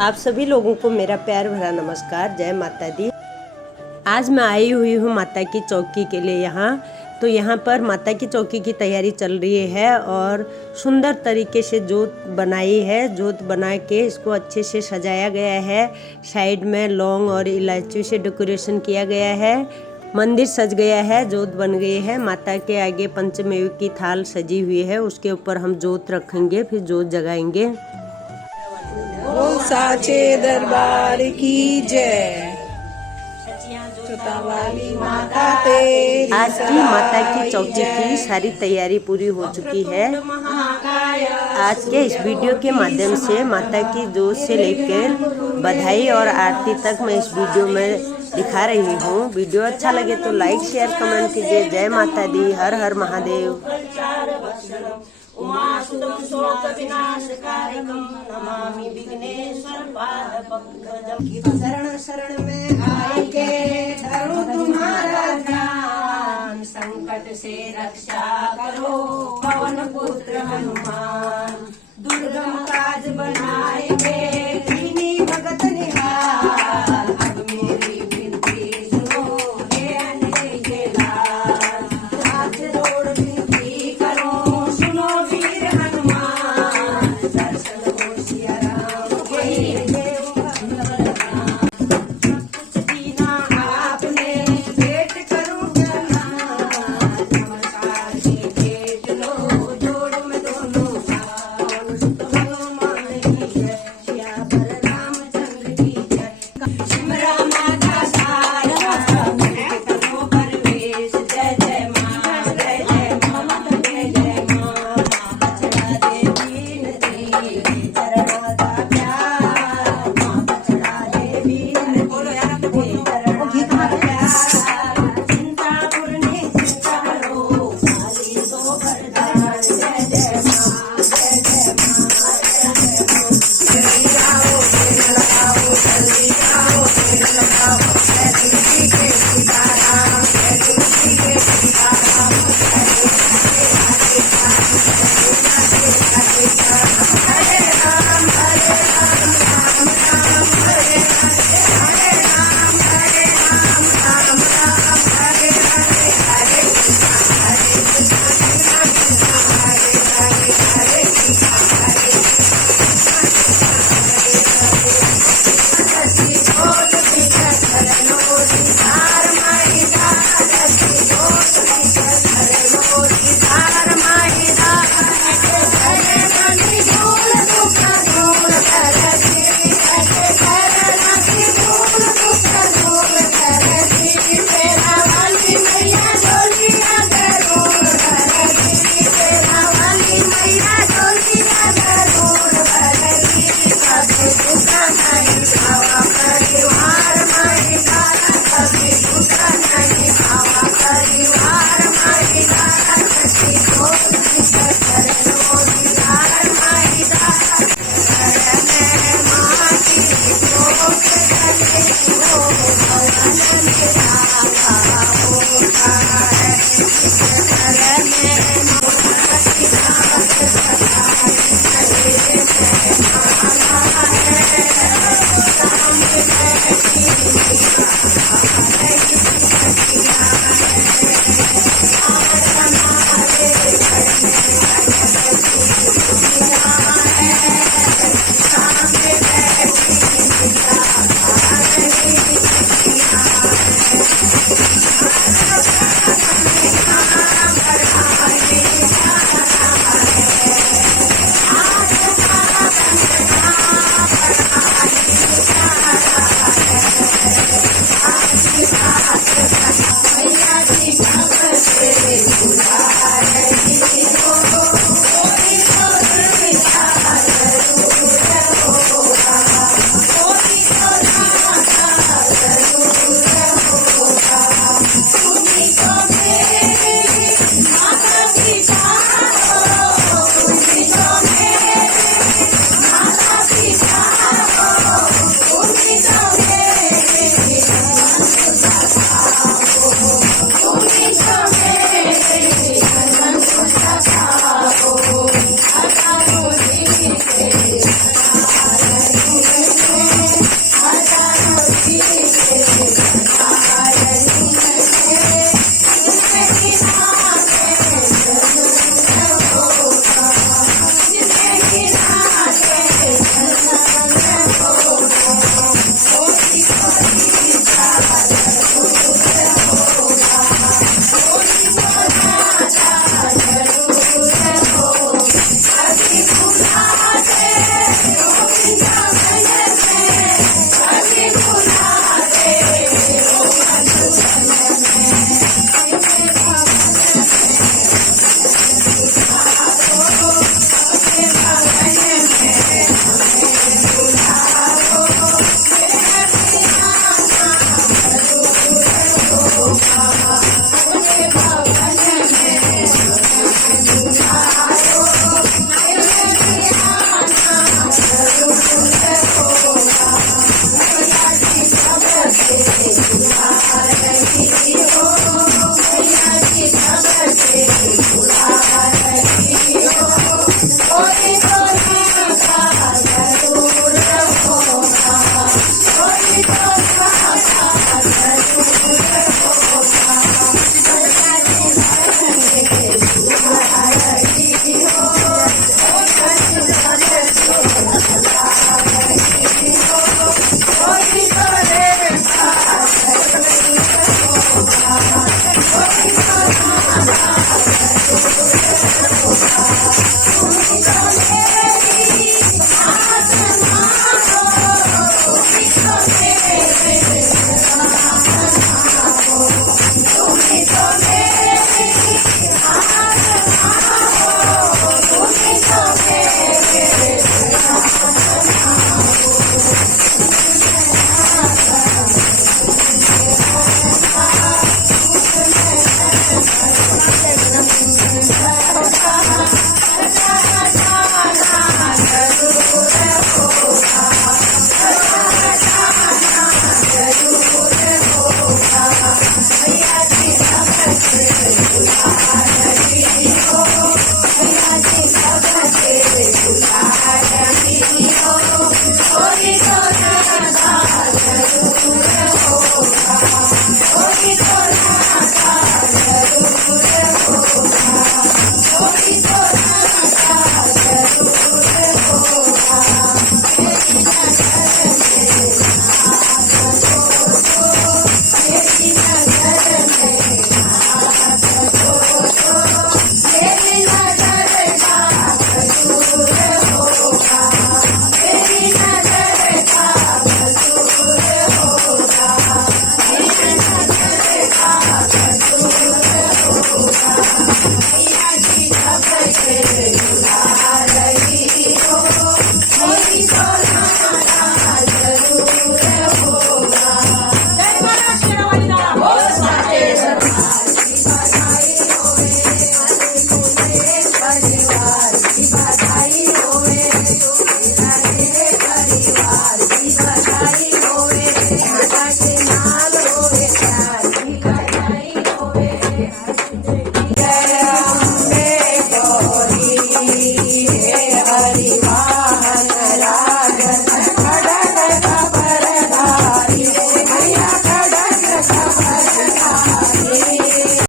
आप सभी लोगों को मेरा प्यार भरा नमस्कार। जय माता दी। आज मैं आई हुई हूँ माता की चौकी के लिए। यहाँ पर माता की चौकी की तैयारी चल रही है और सुंदर तरीके से जोत बनाई है। जोत बना के इसको अच्छे से सजाया गया है। साइड में लौंग और इलायची से डेकोरेशन किया गया है। मंदिर सज गया है, जोत बन गई है। माता के आगे पंचमेव की थाल सजी हुई है, उसके ऊपर हम जोत रखेंगे, फिर जोत जगाएंगे। बोल साचे दरबार की जय। वाली माता तेरी। आज की माता की चौकी की सारी तैयारी पूरी हो चुकी है। आज के इस वीडियो के माध्यम से माता की जोत से लेकर बधाई और आरती तक मैं इस वीडियो में दिखा रही हूँ। वीडियो अच्छा लगे तो लाइक शेयर कमेंट कीजिए। जय माता दी। हर हर महादेव। शरण शरण में आएंगे, धरो तुम्हारा ध्यान। संकट से रक्षा करो पवन पुत्र हनुमान। दुर्गम काज बनाएंगे दीनी भगत निहाल। अब मेरी विनती सुनो हे अनले लाल। हाथ जोड़ विनती करो सुनो वीर हनुमान। दर्शन हो सिया राम के देव भगवान। कुछ दीना आपने भेंट करूं जनान। नमस्कार की भेंट लो जोड़ में दोनों हाथ। हनुमान की जय, सिया पर रामचंद्र की जय। सिमरा माता सारा मिलके करो परवेश। जय जय माँ, जय जय माँ, जय जय माँ। बछड़ा दे दीन दी चरणा का प्यार। माँ बछड़ा दे दीन बोलो यार चरणा का प्यार। चिंता पूर्णी चिंता लो सारी दो वरदान। जय जय माँ, जय जय माँ, जय जय माँ। जल्दी आओ तेल लगाओ, जल्दी आओ तेल लगाओ। जय तुलसी के सीताराम, जय तुलसी के सीताराम। हरे राम हरे राम, राम राम हरे हरे। हरे राम हरे राम, राम राम हरे हरे। हरे कृष्णा हरे कृष्णा, कृष्णा हरे हरे। हरे कृष्णा हरे दसी जोत विकट हरनो सिधार माही दास। दसी जोत विकट हरनो सिधार माही दास। हरे रंगी धूल दुख दूर करती। हरे रंगी धूल दुख दूर करती। तेरा वाली मैया डोलिया जरूर भरती। तेरा वाली मैया डोलिया जरूर भरती। कभी दुखा नहीं खावा परिवार माही दास। कभी दुखा नहीं खावा परिवार माही दास। दसी जोत विकट हरनो सिधार माही दास। शरण माँ की जोत जले हो भवन मेरा होता है। शरण मोहती दास सदाई। हरे जय माता है। विठ्ठल